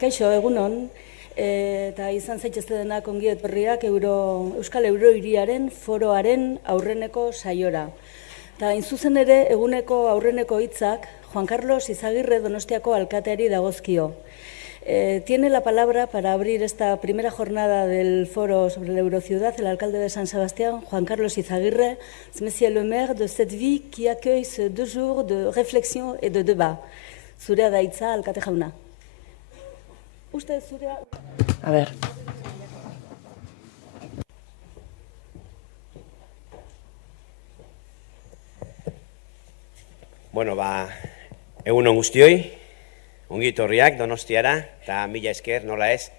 Kaixo, egunon, eta izan zaitezte denak ongi etorriak Euskal Eurohiriaren foroaren aurreneko saiora. Eta zuzen ere, eguneko aurreneko hitzak Juan Carlos Izagirre Donostiako alkateari dagozkio. Tiene la palabra para abrir esta primera jornada del foro sobre la Eurociudad el alcalde de San Sebastián, Juan Carlos Izagirre, monsieur le maire de cette ville qui accueille ces 2 jours de réflexion et de débat. Zurea da hitza, alkate jauna. Uste zurea... A ver. Bueno, egunon guztioi, ongi etorriak Donostiara, eta mila esker, nola ez,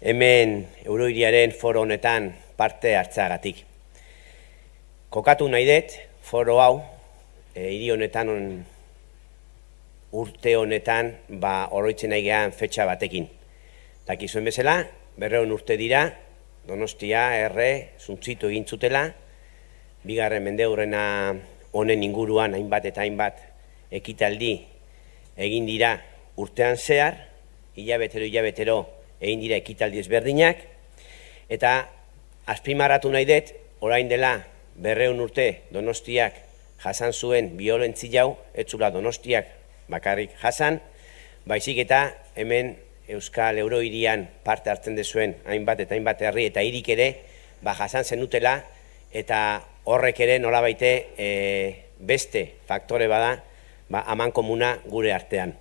hemen Eurohiriaren foro honetan parte hartzeagatik. Kokatu nahi dut, foro hau, hiri honetan, urte honetan, oroitzen nahi gehan fetxa batekin. Dakizuen bezala, 200 urte dira, Donostia, zuntzitu egin zutela, bigarren mendeurrena honen inguruan hainbat eta hainbat ekitaldi egin dira urtean zehar, hilabetero egin dira ekitaldi ezberdinak, eta azpimarratu nahi dut, orain dela 200 urte Donostiak jasan zuen biolentzi hau, etzula Donostiak bakarrik jasan, baizik eta hemen Euskal Eurohirian parte hartzen dezuen hainbat eta hainbat herri eta hirik ere jasan zenutela eta horrek ere nolabaite beste faktore bada amankomuna gure artean.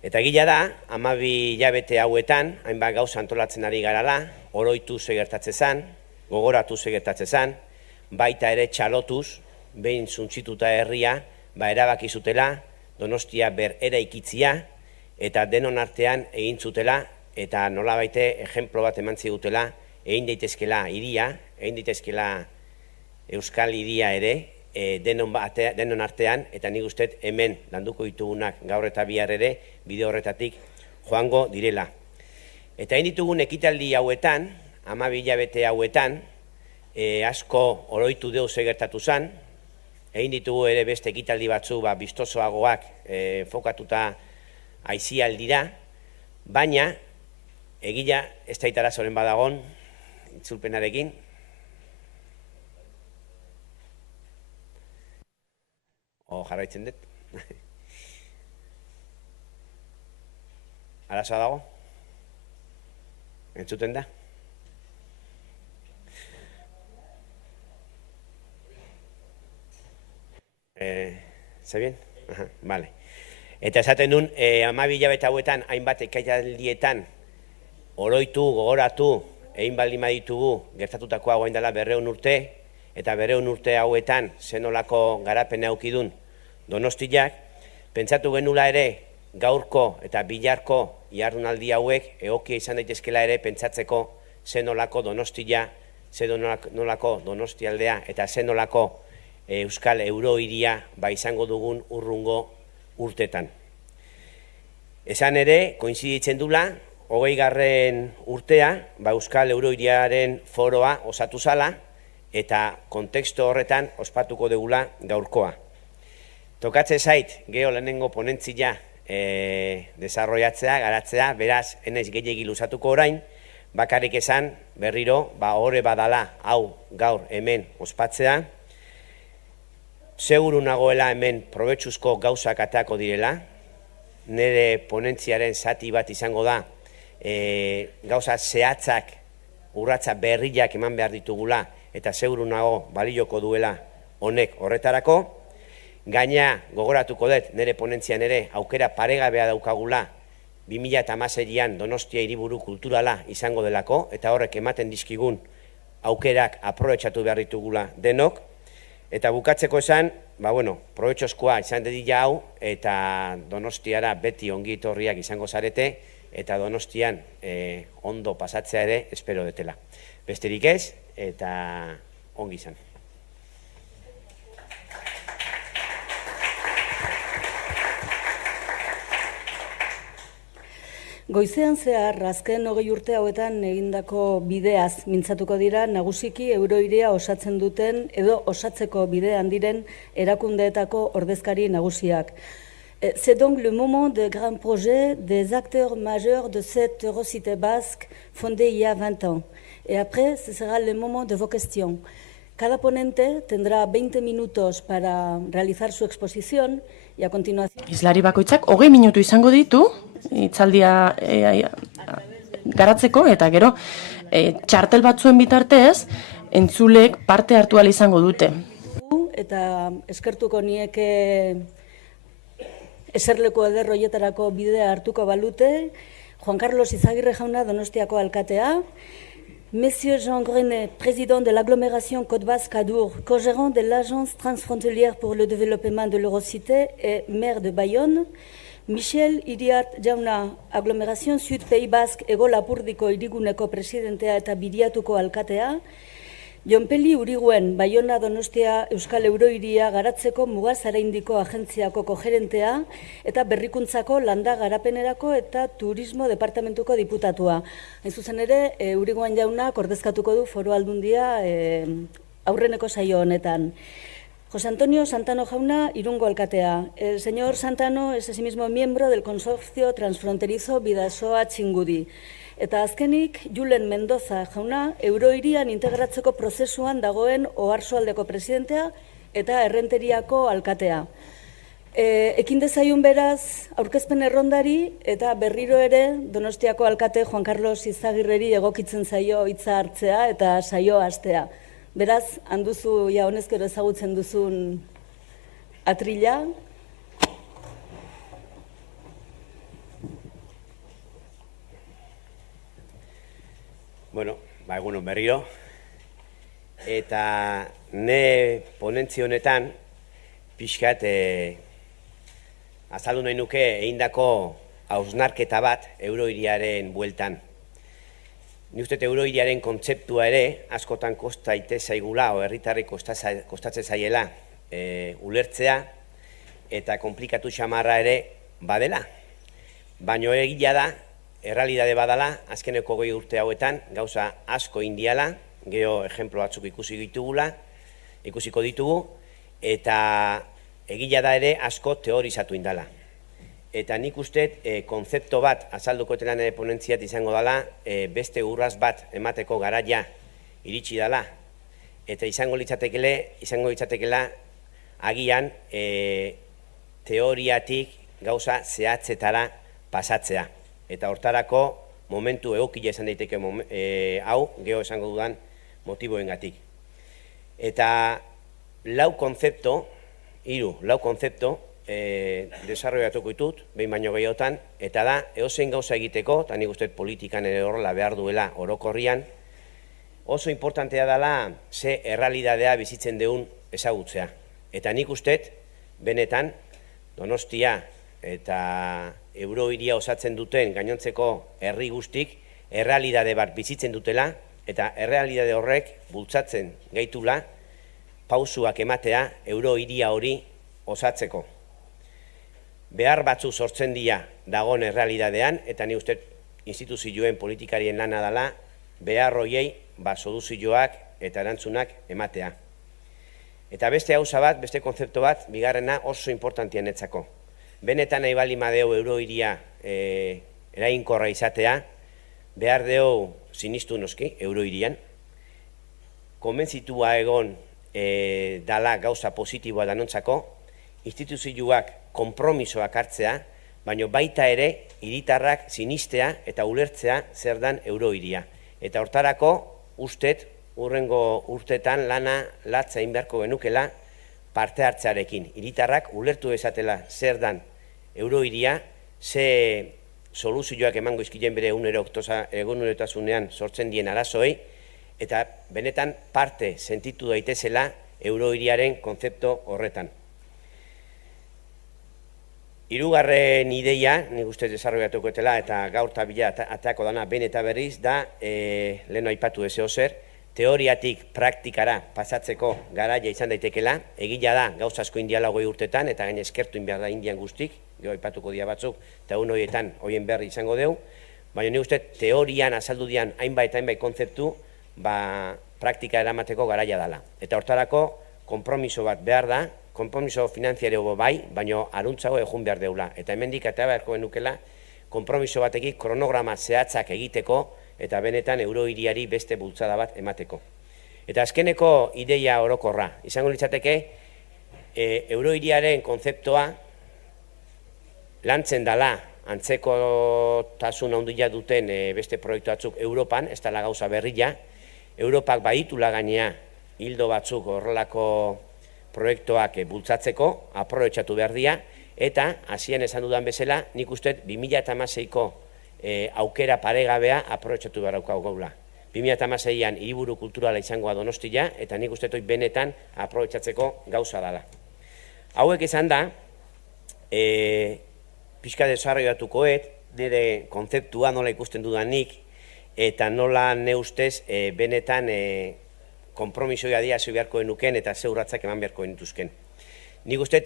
Eta gila da, 12 hilabete hauetan, hainbat gauza antolatzen ari garala, oroitu gertatzen zen, gogoratu gertatzen zen, baita ere txalotuz, behin zuntzituta herria, erabaki zutela, Donostia berreraikitzea, eta denon artean egin zutela, eta nolabaite ejemplo bat eman zigutela, egin daitezkela hiria, egin daitezkela Euskal hiria ere, denon artean, eta nik uste hemen landuko ditugunak gaur eta bihar ere, bide horretatik joango direla. Eta egin ditugun ekitaldi hauetan, 12 hilabete hauetan, asko oroitu deuz gertatu zen, egin ditugu ere beste ekitaldi batzu bistosoagoak fokatuta aizialdira, baina egila ez da itarazoren badagon, itzulpenarekin. Jarraitzen dut. Arazoa dago? Entzuten da? ¿Está bien? Vale. Eta esaten duen, 12 hilabete hauetan, hainbat ekitaldietan oroitu, gogoratu, egin baldin baditugu, gertatutakoa guain dela 200 urte, eta 200 urte hauetan zenolako garapena aukidun Donostiak, pentsatu genula ere gaurko eta bilarko jardunaldi hauek egokia izan daitezkela ere pentsatzeko zenolako Donostia, zenolako Donostialdea eta zenolako Euskal Eurohiria izango dugun urrungo urtetan. Esan ere, koinziditzen dula, 20. urtea, Euskal Eurohiriaren foroa osatu zala, eta kontekstu horretan ospatuko degula gaurkoa. Tokatze zait, geho lehenengo ponentzia desarrollatzea, garatzea, beraz, enaiz gehiegi luzatuko orain, bakarrik esan, berriro, horre badala, hau gaur hemen ospatzea, seguru nagoela hemen probetxuzko gauzak ateako direla, nire ponentziaren zati bat izango da, gauza zehatzak, urratza berriak eman behar ditugula, eta seguru nago balioko duela honek horretarako. Gaina gogoratuko dut nire ponentzian ere aukera paregabea daukagula 2016an Donostia hiriburu kulturala izango delako, eta horrek ematen dizkigun aukerak aprobetxatu behar ditugula denok. Eta bukatzeko esan, probetxozkoa izan dedila hau, eta Donostiara beti ongi etorriak izango zarete, eta Donostian ondo pasatzea ere espero detela. Besterik ez, eta ongi izan. Goizean zehar, azken 20 urte hauetan egindako bideaz mintzatuko dira nagusiki Eurohiria osatzen duten edo osatzeko bidean diren erakundeetako ordezkari nagusiak. C'est donc le moment de grands projets des acteurs majeurs de cette Eurocité basque fondée il y a 20 ans. Et après, ce sera le moment de vos questions. Cada ponente tendrá 20 minutos para realizar su exposición y a continuación... Hizlari bakoitzak 20 minutu izango ditu, hitzaldia garatzeko, eta gero txartel batzuen bitartez, entzulek parte hartu ahal izango dute. Eta eskertuko nieke eserleku eder horietarako bidea hartuko balute, Juan Carlos Izagirre jauna Donostiako alkatea, Monsieur Jean Grenet, président de l'agglomération Côte Basque Adour, co-gérant de l'Agence transfrontalière pour le développement de l'Eurocité et maire de Bayonne, Michel Iriart jauna, agglomération Sud Pays Basque Ego Lapurdiko hiriguneko presidentea eta Biriatuko alkatea, Jonpeli Uriguen, Bayona Donostia Euskal Eurohiria garatzeko Mugazaraindiko agentziako kogerentea eta berrikuntzako landa garapenerako eta turismo departamentuko diputatua. Hain zuzen ere, Uriguen jauna ordezkatuko du Foru Aldundia aurreneko saio honetan. José Antonio Santano jauna, Irungo alkatea. El señor Santano es asimismo miembro del consorcio transfronterizo Bidasoa Txingudi. Eta azkenik, Julen Mendoza jauna, Eurohirian integratzeko prozesuan dagoen Oarsoaldeko presidentea eta Errenteriako alkatea. Ekin dezaiun beraz, aurkezpen errondari eta berriro ere Donostiako alkate Juan Carlos Izagirreri egokitzen zaio hitza hartzea eta saioa hastea. Beraz, handuzu ja honezkero ezagutzen duzun atrila. Bueno, egunon berriro. Eta ne ponentzi honetan, pixkat, azaldu nahi nuke egindako hausnarketa bat Eurohiriaren bueltan. Ni uste Eurohiriaren kontzeptua ere, askotan kostaite zaigula, o herritarri kostatzen zaiela ulertzea, eta komplikatu xamarra ere badela. Baina egia da, errealidade badala, azkeneko 20 urte hauetan, gauza asko indiala, geho ejemplo batzuk ikusiko ditugu, eta egia da ere asko teorizatu indala. Eta nik uste konzepto bat azalduko telan ere ponentziat izango dela, beste urraz bat emateko garaia iritsi dela, eta izango litzatekela agian teoriatik gauza zehatzetara pasatzea. Eta hortarako momentu egokila esan daiteke hau, geho esango dudan motiboengatik. Eta lau konzepto desarrollatuko ditut, behin baino gehiotan, eta da, edozein gauza egiteko, eta nik uste politikan ere horrela behar duela orokorrian, oso importantea dela ze errealidadea bizitzen deun ezagutzea. Eta nik uste, benetan, Donostia eta Eurohiria osatzen duten gainontzeko herri guztik errealidade bat bizitzen dutela eta errealidade horrek bultzatzen gaitula pausuak ematea Eurohiria hori osatzeko. Behar batzu sortzen dira dagoen errealidadean eta ni uste instituzioen politikarien lana dela behar horiei soluzioak eta erantzunak ematea. Eta beste gauza bat, beste konzeptu bat, bigarrena oso importantean etzako. Benetan nahi bali madeu Eurohiria eraginkorra izatea, behar deu sinistu noski Eurohirian, konbentzitua egon dala gauza positiboa danontzako, instituzioak konpromisoak hartzea, baina baita ere hiritarrak sinistea eta ulertzea zer dan Eurohiria. Eta hortarako ustet, hurrengo urtetan lana latza inberko genukela parte hartzearekin. Hiritarrak ulertu ezatela zer dan Eurohiria, ze soluzioak emango izkilen bere egunerotasunean sortzen dien arazoei, eta benetan parte sentitu daitezela Eurohiriaren konzeptu horretan. Hirugarren ideia, nik uste desarrollatuko etela, eta gaur eta bila ateako dana ben eta berriz, da, leheno aipatu ezeo zer, teoriatik praktikara pasatzeko garaia izan daitekela, egila da gauza asko indiala 20 urtetan, eta gain eskertu inbiar da indian guztik, gero aipatuko dia batzuk, eta un horietan horien berri izango deu, baina nik uste teorian azaldu dian hainbait konzeptu, praktika eramateko garaia dela. Eta hortarako, konpromiso bat behar da, konpromiso finanziario bai, baina aruntzago egun behar deula. Eta hemendik eta beharko genukela, konpromiso batekin kronograma zehatzak egiteko eta benetan eurohiriari beste bultzada bat emateko. Eta azkeneko ideia orokorra, izango litzateke, eurohiriaren kontzeptoa lantzen dala antzekotasun handia duten beste proiektu batzuk Europan, ez dela gauza berria, Europak baditula gainea hildo batzuk horrelako proiektuak bultzatzeko, aprobetxatu behar dira, eta hasieran esan dudan bezala, nik uste 2016ko aukera paregabea aprobetxatu behar daukagu gaula. 2016an hiriburu kulturala izangoa Donostia, eta nik uste benetan aprobetxatzeko gauza dela. Hauek izan da, pixka desarrollatukoet, nire kontzeptua nola ikusten dudanik, eta nola ne ustez benetan konpromisoia adiazi beharko genuken eta zeurratzak eman beharko genituzken. Nik uste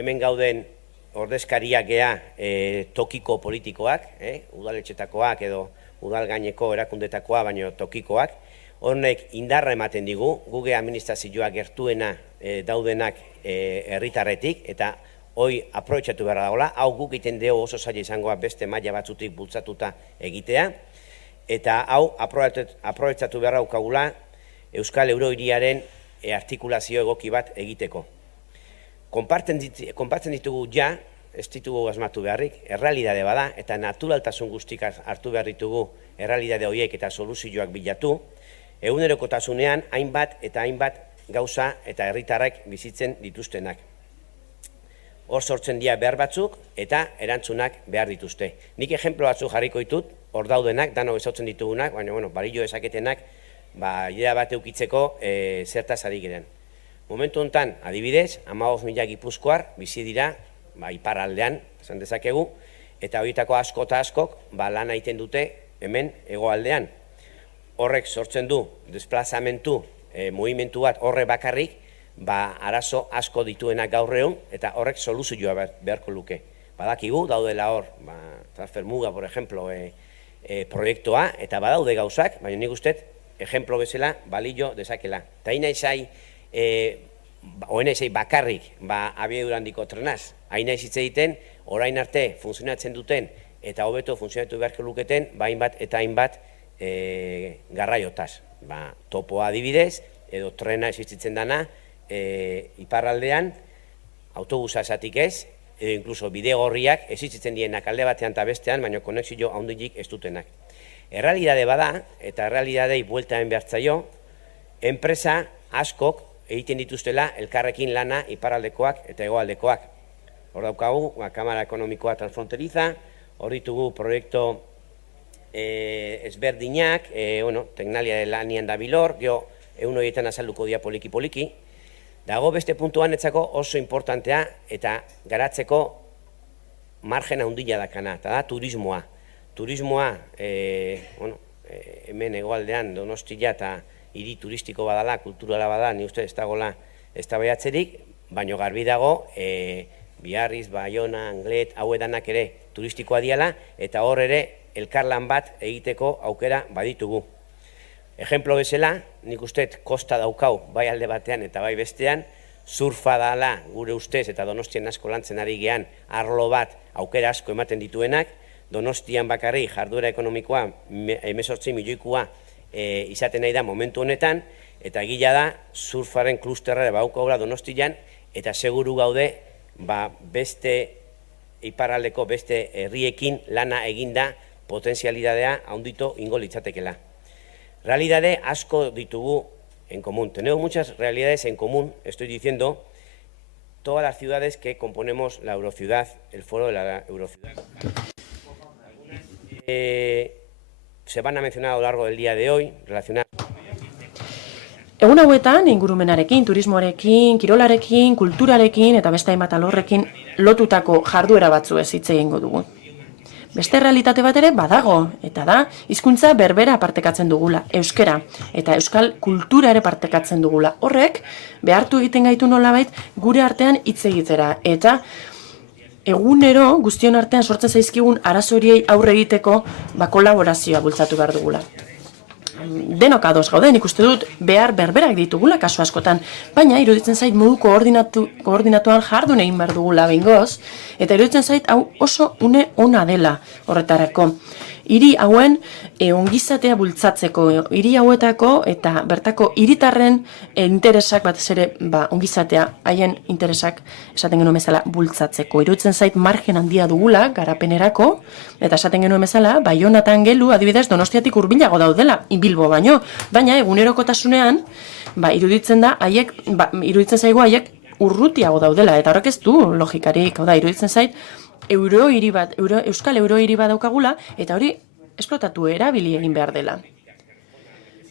hemen gauden ordezkariak gea tokiko politikoak, udaletxetakoak edo udal gaineko erakundetakoa, baino tokikoak, hornek indarra ematen digu, guge administrazioa gertuena daudenak herritarretik, eta hoi aprobetxatu behar dagoela, hau guk egiten dugu oso zaila izangoa beste maila batzutik bultzatuta egitea, eta hau aprobetxatu behar daukagula Euskal Eurohiriaren artikulazio egoki bat egiteko. Konpartzen ditugu ja, ez ditugu asmatu beharrik, errealidade bada, eta naturaltasun guztik hartu behar ditugu errealidade horiek eta soluzioak bilatu, egunerokotasunean hainbat eta hainbat gauza eta herritarrek bizitzen dituztenak. Hor sortzen dira behar batzuk eta erantzunak behar dituzte. Nik ejemplo batzuk jarriko ditut, hor daudenak, dano ezautzen ditugunak, baina balio esaketenak, idea bat eukitzeko zertaz ari giren. Momentu honetan, adibidez, 15.000 gipuzkoar bizi dira iparraldean, esan dezakegu, eta horietako asko eta askok lan egiten dute hemen hegoaldean. Horrek sortzen du desplazamentu, mugimendu bat horre bakarrik, arazo asko dituenak gaur egun, eta horrek soluzioa beharko luke. Badakigu, daudela hor, transfermuga, por ejemplo, proiektua, eta badaude gauzak, baina nik uste, ejemplo bezala, balio dezakela. Eta hain naizei bakarrik, abiadura handiko trenaz, hain naiz hitz egiten, orain arte funtzionatzen duten, eta hobeto funtzionatu beharko luketen, hainbat eta hainbat garraiotaz. Topoa adibidez, edo trena existitzen dana, iparraldean, autobusa esatik ez, edo inkluso bidegorriak existitzen dienak alde batean eta bestean, baina konexio handirik ez dutenak. Errealidade bada, eta errealidadei bueltaen behartzaio, enpresa askok egiten dituztela elkarrekin lana iparraldekoak eta hegoaldekoak. Hor daukagu, Kamara Ekonomikoa Transfronteriza, hor ditugu proiektu ezberdinak, Teknalia de lanian da bilor, geho egun horietan azalduko dia poliki-poliki. Dago beste puntuan etzako oso importantea eta garatzeko margen handia dakana, eta da turismoa. Turismoa, hemen hegoaldean Donostia eta hiri turistiko badala, kulturala badala, ni uste ez dagoela eztabaidatzerik, baino garbi dago, Biarriz, Baiona, Anglet, hau edanak ere turistikoa diala, eta hor ere elkarlan bat egiteko aukera baditugu. Ejemplo bezala, nik uste kosta daukau bai alde batean eta bai bestean, surfa dala gure ustez eta Donostian asko lantzen ari gean arlo bat aukera asko ematen dituenak, Donostian bakarri jarduera ekonomikoa 18 milioikoa izaten nahi da momentu honetan, eta egila da surfaren klusterra baukaula Donostian, eta seguru gaude beste iparraldeko beste herriekin lana eginda potenzialidadea handito ingo litzatekela. Realidades asko ditugu en común. Tenemos muchas realidades en común, estoy diciendo, todas las ciudades que componemos la Eurociudad, el foro de la Eurociudad. Se van a mencionar a lo largo del día de hoy, relacionadas. Egun hauetan, ingurumenarekin, turismoarekin, kirolarekin, kulturarekin eta beste hainbat alorrekin lotutako jarduera batzu ez hitz egingo dugu. Beste realitate bat ere badago, eta da, hizkuntza berbera partekatzen dugula, euskera, eta euskal kultura ere partekatzen dugula. Horrek, behartu egiten gaitu nolabait gure artean hitz egitera, eta egunero guztion artean sortzen zaizkigun arazo horiei aurre egiteko kolaborazioa bultzatu behar dugula. denok ados gaude, nik uste dut behar berberak ditugula kasu askotan, baina iruditzen zait modu koordinatuan jardun egin behar dugula behingoz, eta iruditzen zait hau oso une ona dela horretarako. Hiri hauen ongizatea bultzatzeko, hiri hauetako eta bertako hiritarren interesak batez ere ongizatea, haien interesak esaten genuen bezala bultzatzeko. Iruditzen zait margen handia dugula garapenerako, eta esaten genuen bezala, Baionatan Gelu adibidez Donostiatik hurbilago daudela, Bilbo baino, baina egunerokotasunean iruditzen zaigu haiek urrutiago daudela, eta horrek ez du logikarik, iruditzen zait euskal euro hiri bat daukagula, eta hori esplotatu erabili egin behar dela.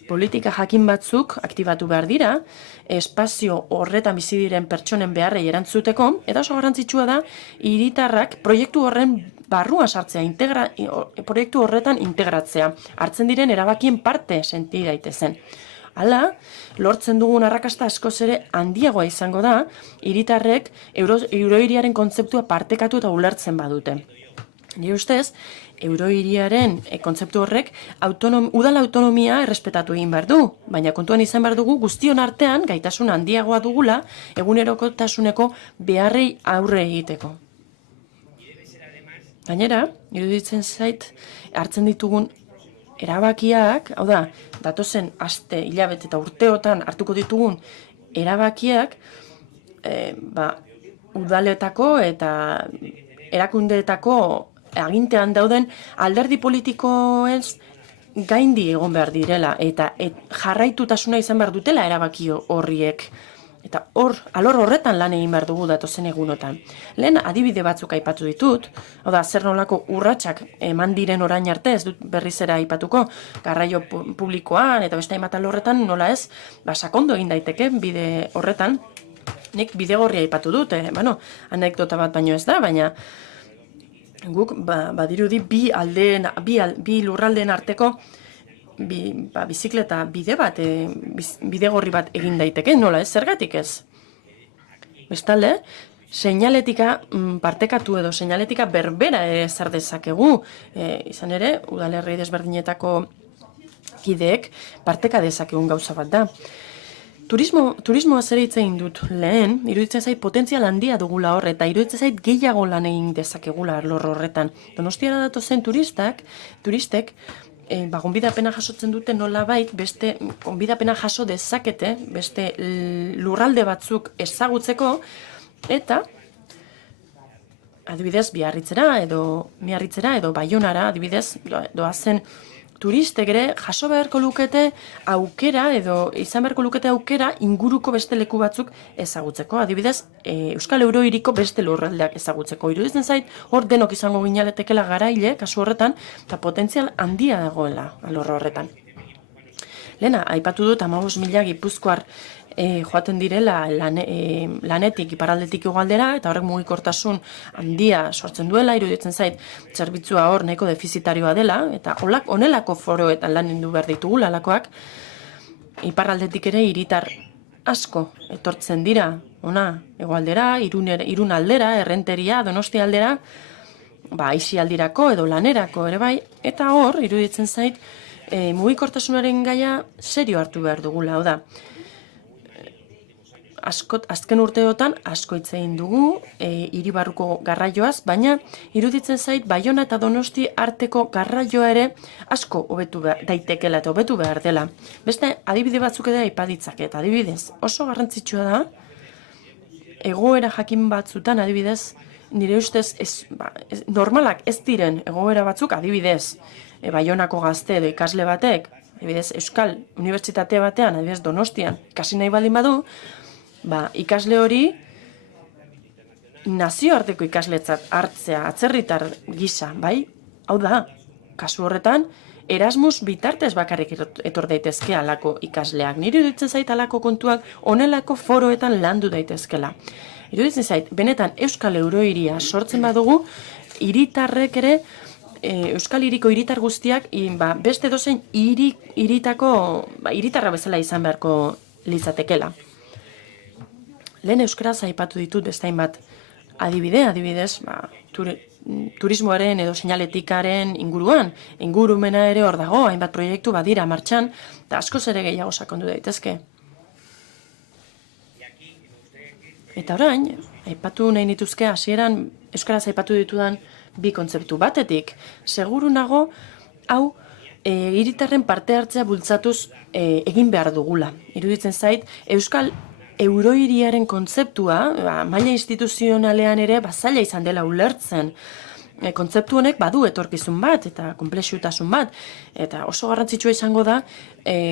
Politika jakin batzuk aktibatu behar dira, espazio horretan bizi diren pertsonen beharrei erantzuteko, eta oso garrantzitsua da, hiritarrak proiektu horren barruan sartzea, proiektu horretan integratzea, hartzen diren erabakien parte senti daitezen. Hala, lortzen dugun arrakasta askoz ere handiagoa izango da, hiritarrek eurohiriaren kontzeptua partekatu eta ulertzen badute. Nire ustez, eurohiriaren kontzeptu horrek udal autonomia errespetatu egin behar du, baina kontuan izan behar dugu guztion artean gaitasun handiagoa dugula egunerokotasuneko beharrei aurre egiteko. Gainera, iruditzen zait hartzen ditugun erabakiak, hau da, datozen aste, hilabete eta urteotan hartuko ditugun erabakiak, udaletako eta erakundeetako agintean dauden alderdi politikoez gaindi egon behar direla eta jarraitutasuna izan behar dutela erabaki horriek. Eta alor horretan lan egin behar dugu datozen egunotan. Lehen adibide batzuk aipatu ditut, hau da, zer nolako urratsak eman diren orain arte, ez dut berriz ere aipatuko, garraio publikoan eta beste hainbat alorretan nola ez, sakondu egin daiteke bide horretan. Nik bidegorria aipatu dut, anekdota bat baino ez da, baina guk badirudi bi lurraldeen arteko bizikleta bidegorri bat egin daiteke, nola ez, zergatik ez? Bestalde, seinaletika partekatu edo seinaletika berbera ezar dezakegu, izan ere, udalerri desberdinetako kideek parteka dezakegun gauza bat da. Turismoa zer hitz egin dut lehen, iruditzen zait potentzial handia dugula hor, eta iruditzen zait gehiago lan egin dezakegula arlo horretan. Donostiara datozen turistek, gonbidapena jasotzen dute nolabait, beste gonbidapena jaso dezakete, beste lurralde batzuk ezagutzeko, eta adibidez Biarritzera edo Baionara adibidez doazen turistek ere jaso beharko lukete aukera edo izan beharko lukete aukera inguruko beste leku batzuk ezagutzeko. Adibidez, Euskal Eurohiriko beste lurraldeak ezagutzeko. Iruditzen zait, hor denok izango ginaletekela garaile, kasu horretan, eta potentzial handia dagoela alor horretan. Lehena, aipatu dut 15.000 gipuzkoar joaten direla lanetik iparraldetik hegoaldera, eta horrek mugikortasun handia sortzen duela, iruditzen zait zerbitzua hor nahiko defizitarioa dela, eta honelako foroetan lan du behar ditugula alakoak, iparraldetik ere hiritar asko etortzen dira, hegoaldera, Irun aldera, Errenteria, Donostia aldera, aisialdirako edo lanerako ere bai, eta hor, iruditzen zait, mugikortasunaren gaia serio hartu behar dugula, hau da. Azken urteotan asko hitz egin dugu hiribarruko garraioaz, baina iruditzen zait Baiona eta Donosti arteko garraioa ere asko hobetu daitekela eta hobetu behar dela. Beste adibide batzuk ere aipa ditzaket, adibidez oso garrantzitsua da egoera jakin batzutan adibidez nire ustez normalak ez diren egoera batzuk adibidez Baionako gazte edo ikasle batek, adibidez Euskal Unibertsitate batean, adibidez Donostian ikasi nahi baldin badu, ikasle hori nazioarteko ikasletzat hartzea, atzerritar gisa, bai? Hau da, kasu horretan, Erasmus bitartez bakarrik etor daitezke alako ikasleak. Nire iruditzen zait alako kontuak onelako foroetan landu daitezkela. Iruditzen zait, benetan Euskal Eurohiria sortzen badugu, hiritarrek ere, Euskal Hiriko hiritar guztiak, beste dozein hiritarra bezala izan beharko litzatekela. Lehen euskaraz aipatu ditut beste hainbat adibidez, turismoaren edo seinaletikaren inguruan. Ingurumena ere hor dago, hainbat proiektu badira martxan, eta askoz ere gehiago sakondu daitezke. Eta orain, aipatu nahi nituzke hasieran euskaraz aipatu ditudan bi kontzeptu batetik. Seguru nago, hau hiritarren parte hartzea bultzatuz egin behar dugula. Iruditzen zait, Euskal Eurohiriaren kontzeptua, maila instituzionalean ere zaila izan dela ulertzen. Kontzeptu honek badu etorkizun bat eta konplexutasun bat, eta oso garrantzitsua izango da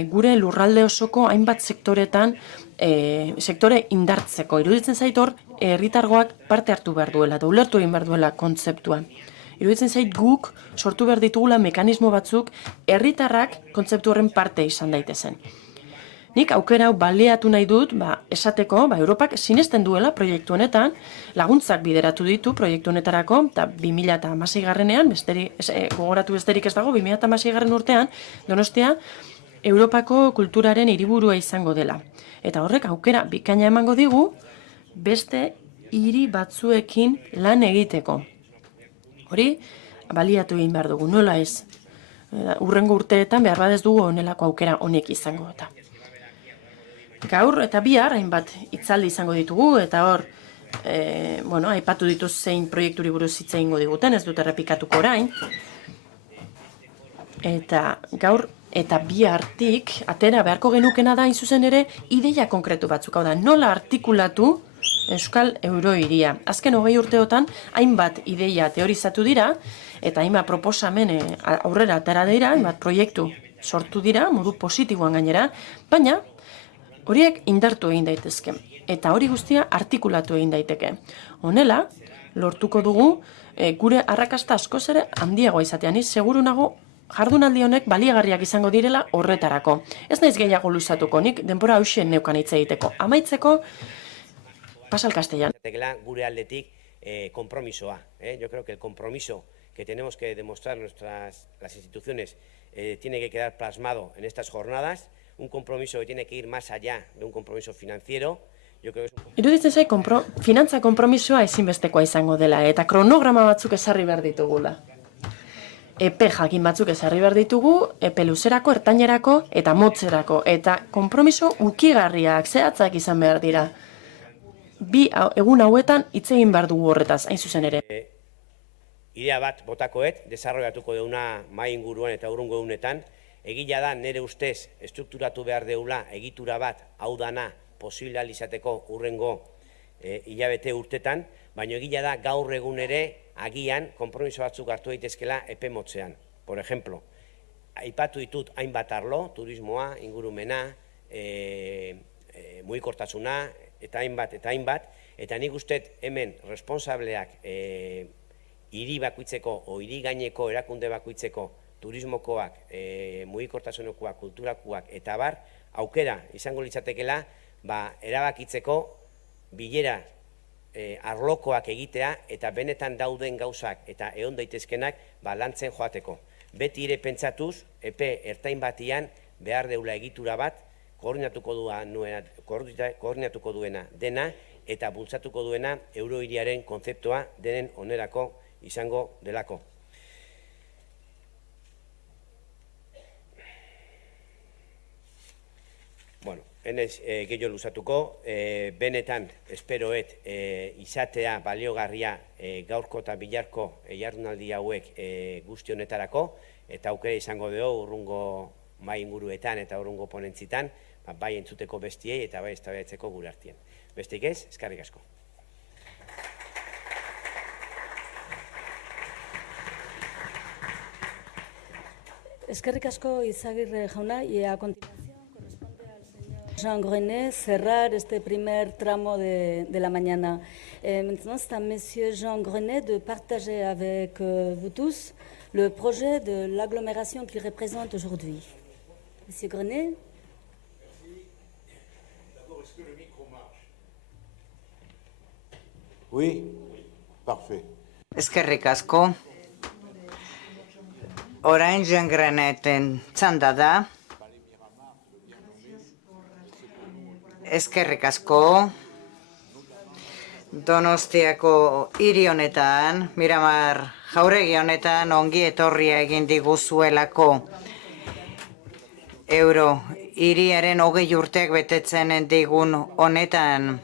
gure lurralde osoko hainbat sektoretan sektore indartzeko. Iruditzen zait hor, herritargoak parte hartu behar duela, eta ulertu egin behar duela kontzeptua. Iruditzen zait guk sortu behar ditugula mekanismo batzuk herritarrak kontzeptu horren parte izan daitezen. Nik aukera hau baliatu nahi dut, esateko, Europak sinesten duela proiektu honetan, laguntzak bideratu ditu proiektu honetarako, eta 2016-ean, gogoratu besterik ez dago, 2016 urtean, Donostia, Europako kulturaren hiriburua izango dela. Eta horrek aukera bikaina emango digu, beste hiri batzuekin lan egiteko. Hori, baliatu egin behar dugu, nola ez? Hurrengo urteetan behar badez dugu honelako aukera honek izango eta. Gaur eta bihar hainbat hitzaldi izango ditugu, eta hor, aipatu dituz zein proiekturi buruz hitz egingo diguten, ez dut errepikatuko orain. Eta gaur eta bihartik atera beharko genukena da, hain zuzen ere, ideia konkretu batzuk, hau da, nola artikulatu Euskal Eurohiria. Azken 20 urteotan hainbat ideia teorizatu dira, eta hainbat proposamen aurrera atera dira, hainbat proiektu sortu dira, modu positiboan gainera, baina horiek indartu egin daitezke, eta hori guztia artikulatu egin daiteke. Honela, lortuko dugu gure arrakasta askoz ere handiagoa izatean, seguru nago jardunaldi honek baliagarriak izango direla horretarako. Ez naiz gehiago luzatuko, nik denbora hausen neukan hitz egiteko. Amaitzeko, pasa al castellano. Gure aldetik compromisoa. Yo creo que el compromiso que tenemos que demostrar las instituciones tiene que quedar plasmado en estas jornadas. Un compromiso que tiene que ir más allá de un compromiso financiero. Iruditzen zait, finantza konpromisoa ezinbestekoa izango dela, eta kronograma batzuk ezarri behar ditugula. Epe jakin batzuk ezarri behar ditugu, epe luzerako, ertainerako eta motzerako, eta konpromiso ukigarriak, zehatzak izan behar dira. Bi egun hauetan hitz egin behar dugu horretaz, hain zuzen ere. Idea bat botakoet, desarrollatuko deuna mai inguruan eta urrungo egunetan, egila da nire ustez estrukturatu behar deula egitura bat hau dana posibilizateko urrengo hilabete urtetan, baina egila da gaur egun ere agian konpromiso batzuk hartu daitezkela epe motzean. Por ejemplo, aipatu ditut hainbat arlo, turismoa, ingurumena, mugikortasuna, eta hainbat, eta nik uste hemen responsableak hiri bakoitzeko o hiri gaineko erakunde bakoitzeko turismokoak, mugikortasunekoak, kulturakoak eta bar, aukera izango litzatekela erabakitzeko bilera arlokoak egitea eta benetan dauden gauzak eta egon daitezkenak lantzen joateko. Beti ere pentsatuz, epe ertain batian behar deula egitura bat, koordinatuko duena dena eta bultzatuko duena eurohiriaren kontzeptua denen onerako izango delako. Bueno, enez gehiago luzatuko, benetan esperoet izatea baliogarria gaurko eta bilarko jardunaldi hauek guzti honetarako, eta aukera izango dugu urrungo bai inguruetan eta urrungo ponentzitan, bai entzuteko bestiei eta bai eztabaidatzeko gure artean. Besterik ez, eskerrik asko. Eskerrik asko Izagirre jauna, y a continuación Jean Grenet cerrar este primer tramo de la mañana. Maintenant, c'est à Monsieur Jean Grenet de partager avec vous tous le projet de l'agglomération qu'il représente aujourd'hui. Monsieur Grenet. D'abord, est-ce que le micro marche? Oui? Parfait. Eskerrik asko. Orain Jean Greneten txanda da. Eskerrik asko. Donostiako hiri honetan, Miramar jauregi honetan ongi etorria egin diguzuelako. Euro hiriaren 20 urteak betetzen digun honetan.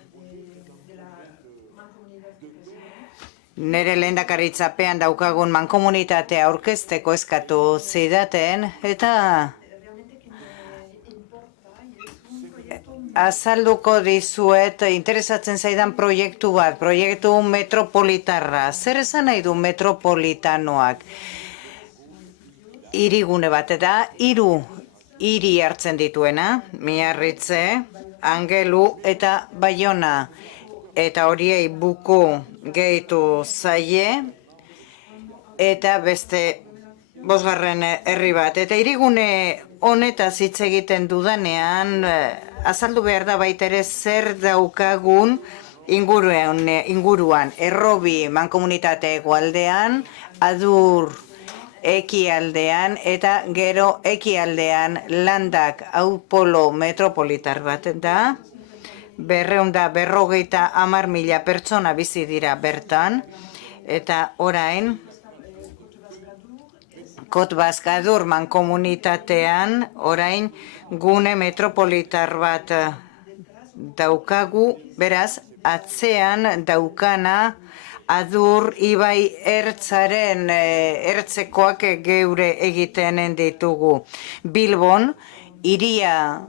Nere lehendakaritzapean daukagun mankomunitatea aurkezteko eskatu zidaten eta azalduko dizuet interesatzen zaidan proiektu bat, proiektu metropolitarra. Zer esan nahi du metropolitanoak? Hirigune bat da, 3 hiri hartzen dituena, Miarritze, Angelu eta Baiona. Eta horiei buku gehitu zaie, eta beste 5. herri bat. Eta hirigune honetaz hitz egiten dudanean, azaldu behar da baita ere zer daukagun inguruan. Errobi mankomunitate hegoaldean, Adur ekialdean, eta gero ekialdean Landak hau polo metropolitar bat da. 250.000 pertsona bizi dira bertan, eta orain Kotbazkadur mankomunitatean orain gune metropolitar bat daukagu, beraz atzean daukana Adur ibai ertzaren ertzekoak geure egiten ditugu. Bilbon hiria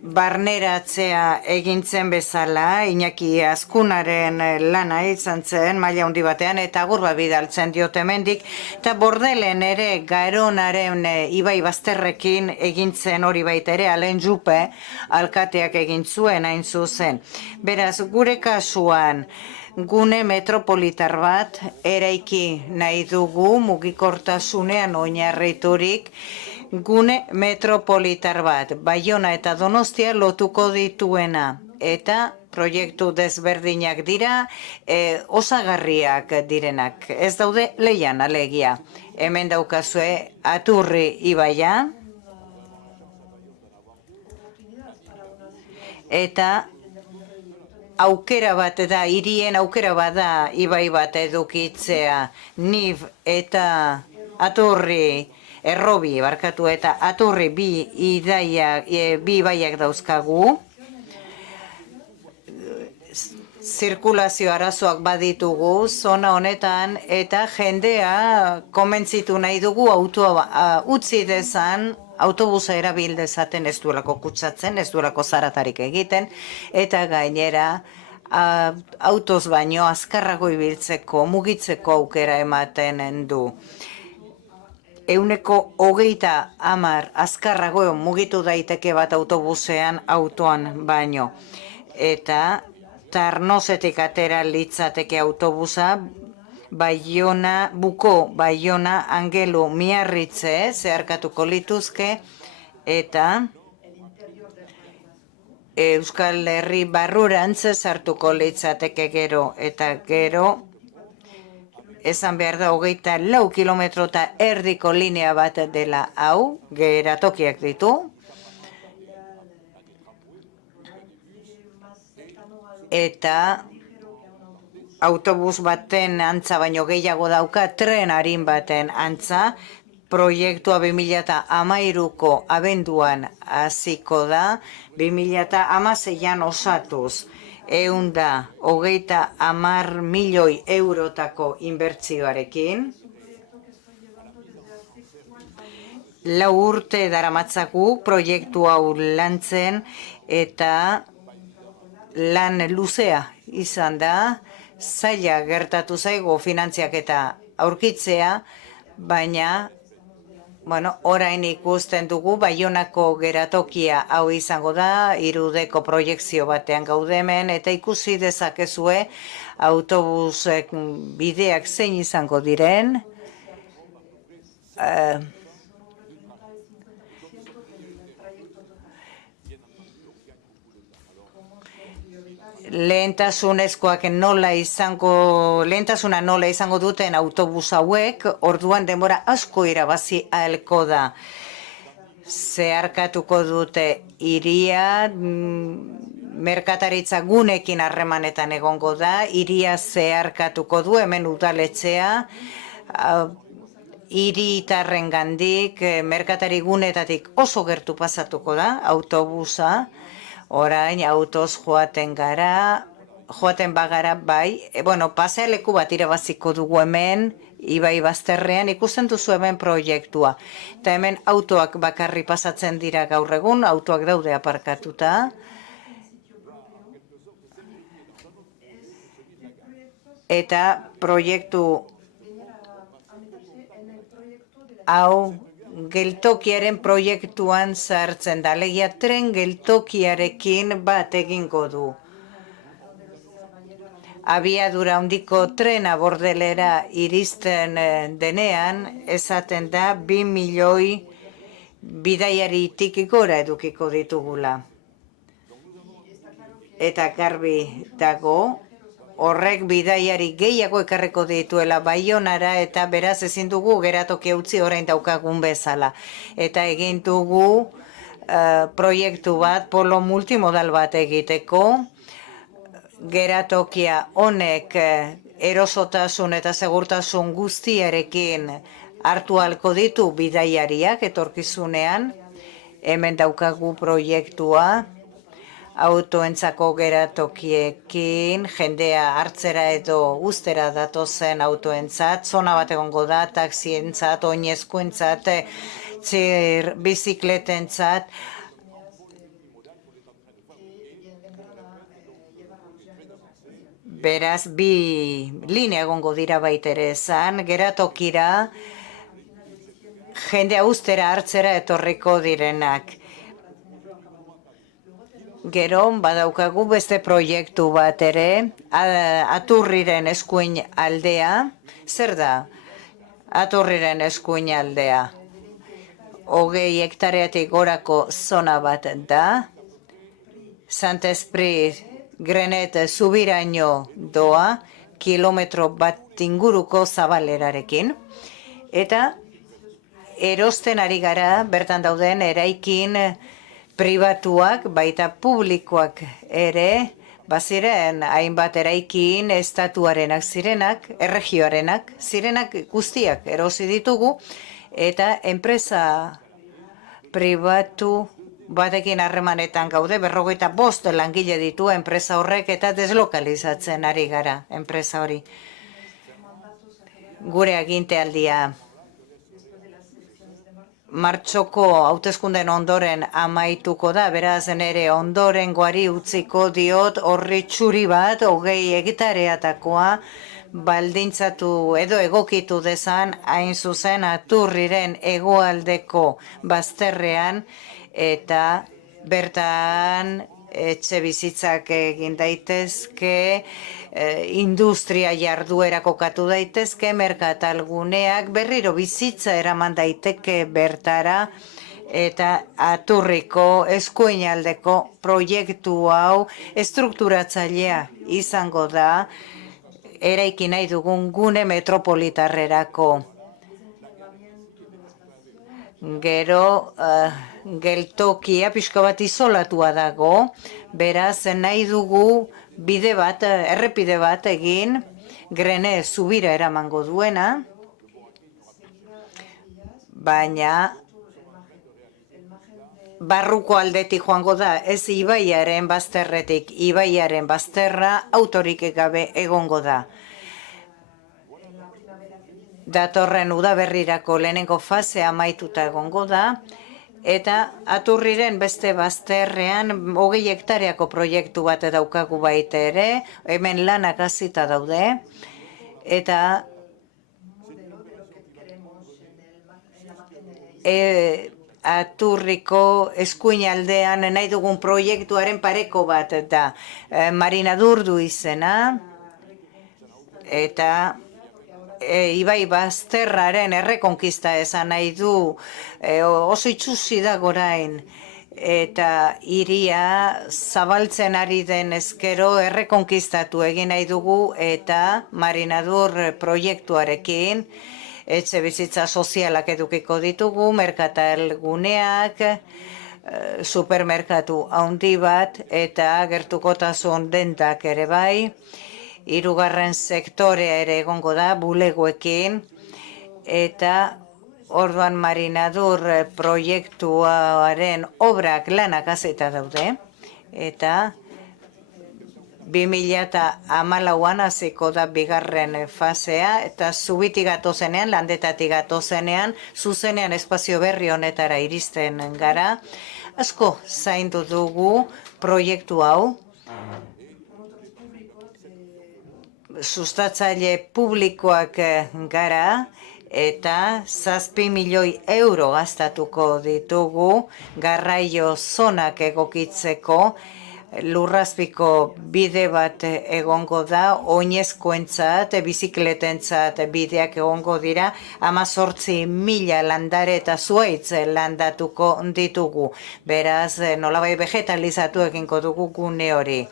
barneratzea egintzen bezala, Iñaki Azkunaren lana izan zen, maila handi batean, eta Agurba bidaltzen diote hemendik, eta Bordelen ere Garonaren ibai bazterrekin egintzen hori baita ere, Alen Jupe alkateak egin zuen hain zuzen. Beraz, gure kasuan, gune metropolitar bat eraiki nahi dugu, mugikortasunean oinarriturik, gune metropolitar bat, Baiona eta Donostia lotuko dituena, eta proiektu desberdinak dira, osagarriak direnak. Ez daude leian alegia. Hemen daukazue Aturri ibaia, eta aukera bat da, hirien aukera bat da, ibai bat edukitzea, Nib eta Aturri, Errobi, barkatu, eta Aturri bi ibaiak dauzkagu. Zirkulazio arazoak baditugu zona honetan, eta jendea konbentzitu nahi dugu autoa utzi dezan, autobusa erabil dezaten, ez duelako kutsatzen, ez duelako zaratarik egiten, eta gainera autoz baino azkarrago ibiltzeko, mugitzeko aukera ematen du. 130 azkarrago mugitu daiteke bat autobusean autoan baino. Eta Tarnosetik atera litzateke autobusa, Baiona, Buko, Baiona, Angelu, Miarritze, zeharkatuko lituzke, eta Euskal Herri barrurantz sartuko litzateke gero, eta gero, esan behar da 24 kilometro eta erdiko linea bat dela hau, geratokiak ditu. Eta autobus baten antza baino gehiago dauka, tren arin baten antza, proiektua 2013ko abenduan hasiko da, 2016an osatuz. 130 milioi eurotako inbertsioarekin. 4 urte daramatzagu proiektu hau lantzen, eta lan luzea izan da, zaila gertatu zaigu finantziak eta aurkitzea, baina orain ikusten dugu Baionako geratokia hau izango da, 3Dko proiekzio batean gaudemen, eta ikusi dezakezue autobus bideak zein izango diren. Lehentasuna nola izango duten autobus hauek, orduan denbora asko irabazi ahalko da. Zeharkatuko dute hiria, merkataritza gunekin harremanetan egongo da, hiria zeharkatuko du hemen udaletxea, hiritarrengandik, merkatari gunetatik oso gertu pasatuko da, autobusa, orain autoz joaten bagara bai, pasealeku bat irabaziko dugu hemen, Ibai Bazterrean, ikusten duzu hemen proiektua. Eta hemen autoak bakarri pasatzen dira gaur egun, autoak daude aparkatuta. Eta proiektu hau geltokiaren proiektuan sartzen da. Alegia tren geltokiarekin bat egingo du. Abiadura handiko trena Bordelera iristen denean, esaten da 2 milioi bidaiaritik gora edukiko ditugula. Eta garbi dago, horrek bidaiari gehiago ekarriko dituela Baionara eta beraz ezin dugu geratoki utzi orain daukagun bezala. Eta egin dugu proiektu bat, polo multimodal bat egiteko, geratokia honek erosotasun eta segurtasun guztiarekin hartu ahalko ditu bidaiariak etorkizunean. Hemen daukagu proiektua autoentzako geratokiekin, jendea hartzera edo ustera datozen autoentzat, zona bat egongo da, taxientzat, oinezkoentzat, bizikletentzat. Beraz, 2 linea egongo dira baitere esan, geratokira jendea ustera hartzera etorriko direnak. Gero, badaukagu beste proiektu bat ere, Aturriren eskuin aldea. Zer da? Aturriren eskuin aldea. 20 hektareatik gorako zona bat da. Saint-Esprit Grenet zubiraino doa, kilometro bat inguruko zabalerarekin. Eta erosten ari gara, bertan dauden eraikin pribatuak, baita publikoak ere, baziren hainbat eraikin estatuarenak zirenak, erregioarenak zirenak guztiak erosi ditugu, eta enpresa pribatu batekin harremanetan gaude, 45 langile ditu enpresa horrek eta deslokalizatzen ari gara enpresa hori. Gure agintealdia martxoko hauteskunden ondoren amaituko da, beraz nere ondorengoari utziko diot horri txuri bat, 20 hektareatakoa, baldintzatu edo egokitu dezan, hain zuzen Aturriren hegoaldeko bazterrean, eta bertan etxe bizitzak egin daitezke, industria jarduera kokatu daitezke, merkatalguneak, berriro bizitza eraman daiteke bertara, eta Aturriko eskuinaldeko proiektu hau estrukturatzailea izango da, eraiki nahi dugun gune metropolitarrerako. Gero geltokia pixka bat isolatua dago, beraz nahi dugu bide bat, errepide bat egin, Grene zubira eramango duena, baina barruko aldetik joango da, ez Ibaiaren bazterretik, Ibaiaren bazterra autorik gabe egongo da. Datorren udaberrirako lehenengo fasea amaituta egongo da, eta Aturriren beste bazterrean 20 hektareako proiektu bat daukagu baita ere, hemen lanak hasita daude, eta Aturriko eskuinaldean nahi dugun proiektuaren pareko bat da, Marinadurdu izena, eta Ibai Bazterraren errekonkista esan nahi du, oso itxusi da gorain, eta hiria zabaltzen ari den ezkero errekonkistatu egin nahi dugu, eta Marinadur proiektuarekin etxe bizitza sozialak edukiko ditugu, merkatal guneak, supermerkatu handi bat eta gertukotasun dendak ere bai. Hirugarren sektorea ere egongo da bulegoekin eta orduan Marinadur proiektuaren obrak lanak hasita daude eta 2014an hasiko da bigarren fasea eta Zubitik gatozenean, Landetatik gatozenean, zuzenean espazio berri honetara iristen gara. Asko zaindu dugu proiektu hau. Sustatzaile publikoak gara eta 7 milioi euro gastatuko ditugu garraio zonak egokitzeko. Lurrazpiko bide bat egongo da, oinezkoentzat, bizikletentzat bideak egongo dira, 18.000 landare eta zuaitz landatuko ditugu. Beraz, nolabai vegetalizatu egingo dugu gune hori.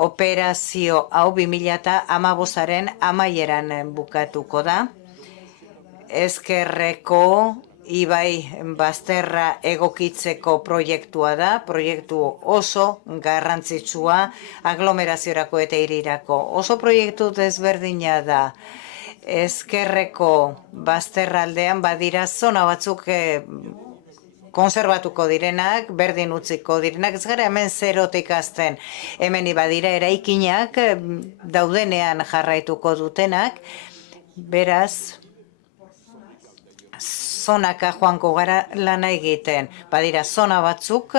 Operazio hau 2015aren amaieran bukatuko da. Ezkerreko Ibai bazterra egokitzeko proiektua da, proiektu oso garrantzitsua aglomeraziorako eta hirirako. Oso proiektu desberdina da. Ezkerreko bazterraldean badira zona batzuk konserbatuko direnak, berdin utziko direnak, ez gara hemen zerotik hasten. Hemen badira eraikinak daudenean jarraituko dutenak, beraz, zonaka joango gara lana egiten. Badira zona batzuk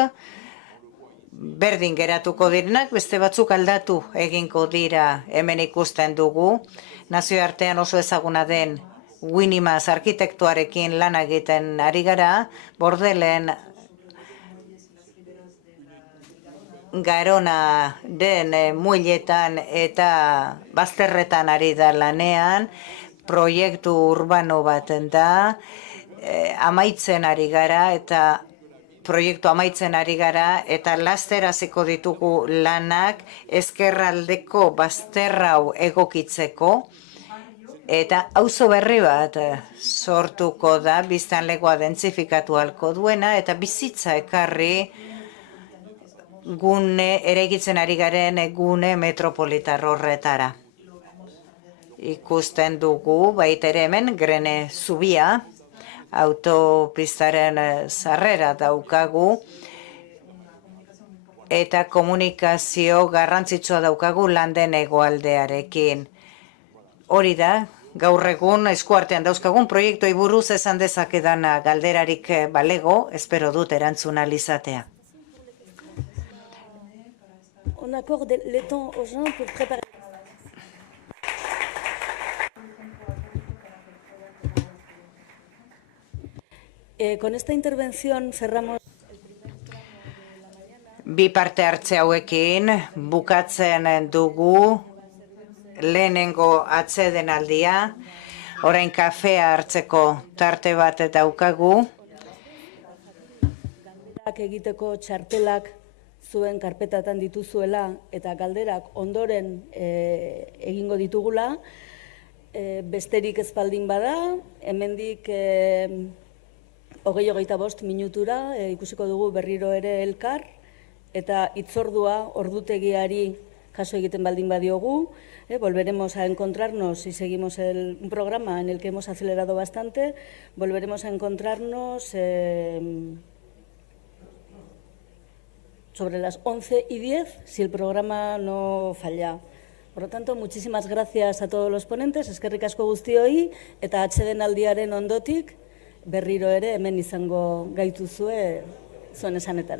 berdin geratuko direnak, beste batzuk aldatu egingo dira hemen ikusten dugu. Nazioartean oso ezaguna den Winimaz arkitektuarekin lan egiten ari gara, Bordelen Garona den muiletan eta bazterretan ari da lanean, proiektu urbano baten da, amaitzen ari gara eta proiektu amaitzen ari gara eta laster hasiko ditugu lanak ezkerraldeko bazterrau egokitzeko eta auzo berri bat sortuko da biztanlegoa dentzifikatu halko duena eta bizitza ekarri gune eraikitzen ari garen gune metropolitar horretara. Ikusten dugu baita ere hemen Grene zubia, autopistaren sarrera daukagu eta komunikazio garrantzitsua daukagu Landen hegoaldearekin. Hori da, gaur egun eskuartean dauzkagun proiektuei buruz esan dezakedana galderarik balego, espero dut erantzun ahal izatea. On accorde le temps aux gens pour préparer. Con esta intervención cerramos. Bi parte hartze hauekin bukatzen dugu lehenengo atsedenaldia. Orain kafea hartzeko tarte bat daukagu. Galderak egiteko txartelak zuen karpetatan dituzuela eta galderak ondoren egingo ditugula. Besterik ez baldin bada, hemendik 20-25 minutura ikusiko dugu berriro ere elkar eta hitzordua ordutegiari kaso egiten baldin badiogu. Volveremos a encontrarnos, si seguimos un programa en el que hemos acelerado bastante, volveremos a encontrarnos sobre las 11:10, si el programa no falla. Por lo tanto, muchísimas gracias a todos los ponentes, eskerrik asko guztioi, eta atsedenaldiaren ondotik, berriro ere hemen izango gaituzue zuen esanetara.